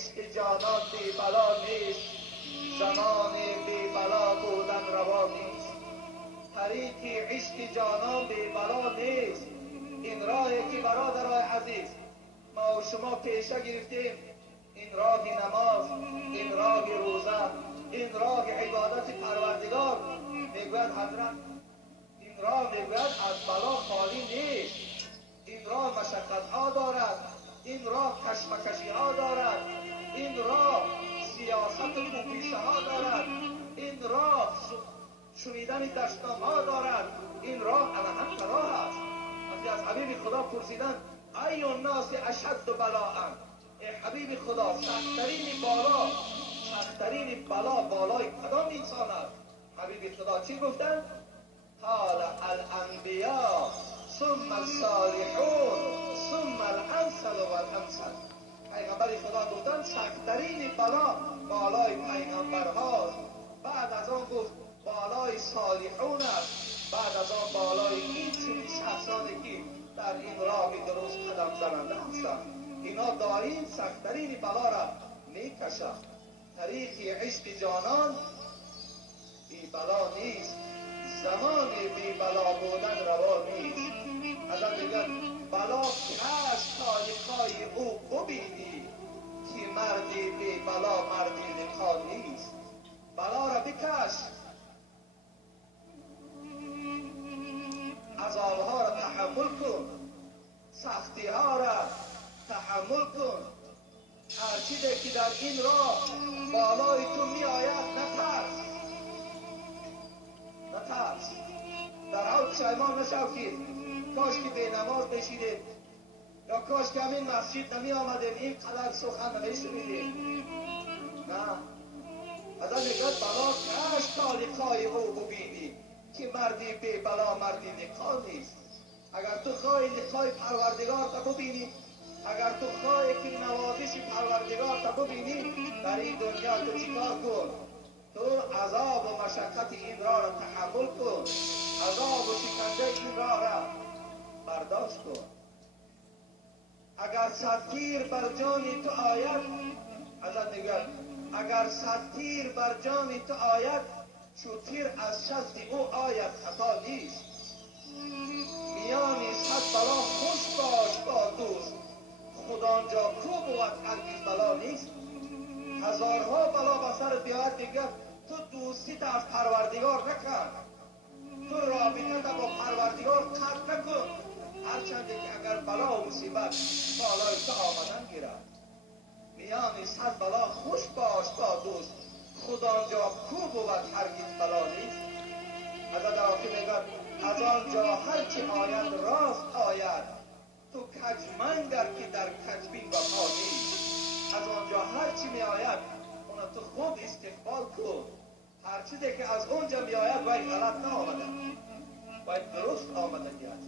عشق جانان بی بلا نیست، زمان بی بلا بودن روا نیست. طریق عشق جانان بی بلا نیست. این راهی که برادرای عزیز ما و شما پیشه گرفتیم، این راه نماز، این راه روزه، این راه عبادت پروردگار، میگوید حضرت این راه میگوید از بلا خالی نیست. این راه مشقت ها دارد، این راه کشمکشی ها دارد، این راه سیاست و کوپیشه ها دارد، این راه شنیدن دشنام ها دارد، این راه الهک راه است. از حبیب خدا پرسیدن ای الناس اشد بلاء، ای حبیب خدا سختترین بالا، سختترین بلا بالای کدام انسان است؟ حبیب خدا چی گفتن؟ قال الانبیاء ثم الصالحون ثم الامثل والامثل. پیغمبر خدا گفتن سختترین بلا بالای پیغمبرهاست، بعد از آن گفت بالای صالحون است، بعد از آن بالای این چنین شخصانی که در این راه درست قدم زننده هستند. اینا دارین سختترین بلا را میکشند. طریق عشق جانان بی بلا نیست، زمان بی بلا بودن روا نیست. حضرت میگن بلا کش تا لقای او ببینی، که مردی بی بلا مردی لقا نیست. بلا را بکش، عذابها را تحمل کن، سختی ها را تحمل کن. هر چیزی که در این راه بالای تو می آید نترس، نترس. در حال پشیمان نشو که کاش که به نماز بشیدید، یا کاش که همین مسجد نمی آمدیم، این قدر سخن نمیشنیدیم. نه، حضرت میگوید بلا کش تا لقای او ببینی، که مردی بی بلا مردی لقا نیست. اگر تو خواهی لقای پروردگار تا ببینی، اگر تو خواهی که نوازش پروردگار تا ببینی، در این دنیا تو چیکار کن؟ تو عذاب و مشقت این راه را تحمل کن، عذاب و شکنجه این راه را برداشت کن. اگر صد تیر بر جان تو آید، حضرت میگوید اگر صد تیر بر جان تو آید، چو تیر از شست او آید خطا نیست. میان صد بلا خوش باش با دوست، خدا آنجا کو بود هرگز بلا نیست. هزارها بلا به سر بیاید، میگه تو دوستیت از پروردگار نکن، تو رابطت با پروردگار قطع نکن، هرچند که اگر بلا و مصیبت بالای تو آمدن گیرد. میان صد بلا خوش باش با دوست، خدا آنجا کو بود هرگز بلا نیست. حضرت آقا میگوید از آنجا هرچی آید راست آید، تو کجمنگر که در کجبین وفا نیست. از آنجا هرچی می آید اونا تو خوب استقبال کن. هر چیزی که از اونجا می آید باید غلط نآمده، باید درست آمده گیرد.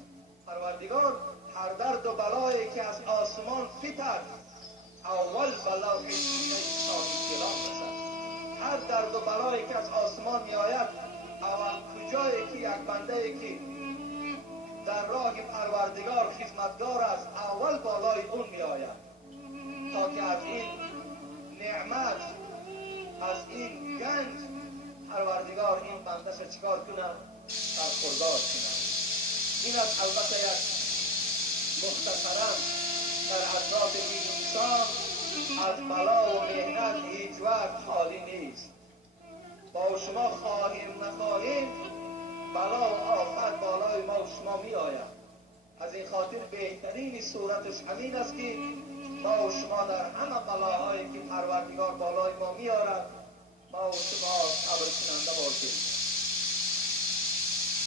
پروردگار هر درد و بلایی که از آسمان فتد، اول بلا صاحب کلام رسد. هر درد و بلایی که از آسمان می آید، اول کجایی که یک بنده که در راه پروردگار خدمتگار است، اول بالای اون می آید، تا که از این نعمت، از این گنج پروردگار این بنده را چیکار کنه؟ برخوردار کنه. این از البته یک مختصرا در اطراف این انسان از بلا و محنت هیچ وقت خالی نیست. با شما خواهیم نخواهیم بلا و آفت بالای ما و شما می آید. از این خاطر بهترین صورتش همین است که ما و شما در همه بلاهایی که پروردگار بالای ما می آرد، ما و شما صبر کننده باشیم.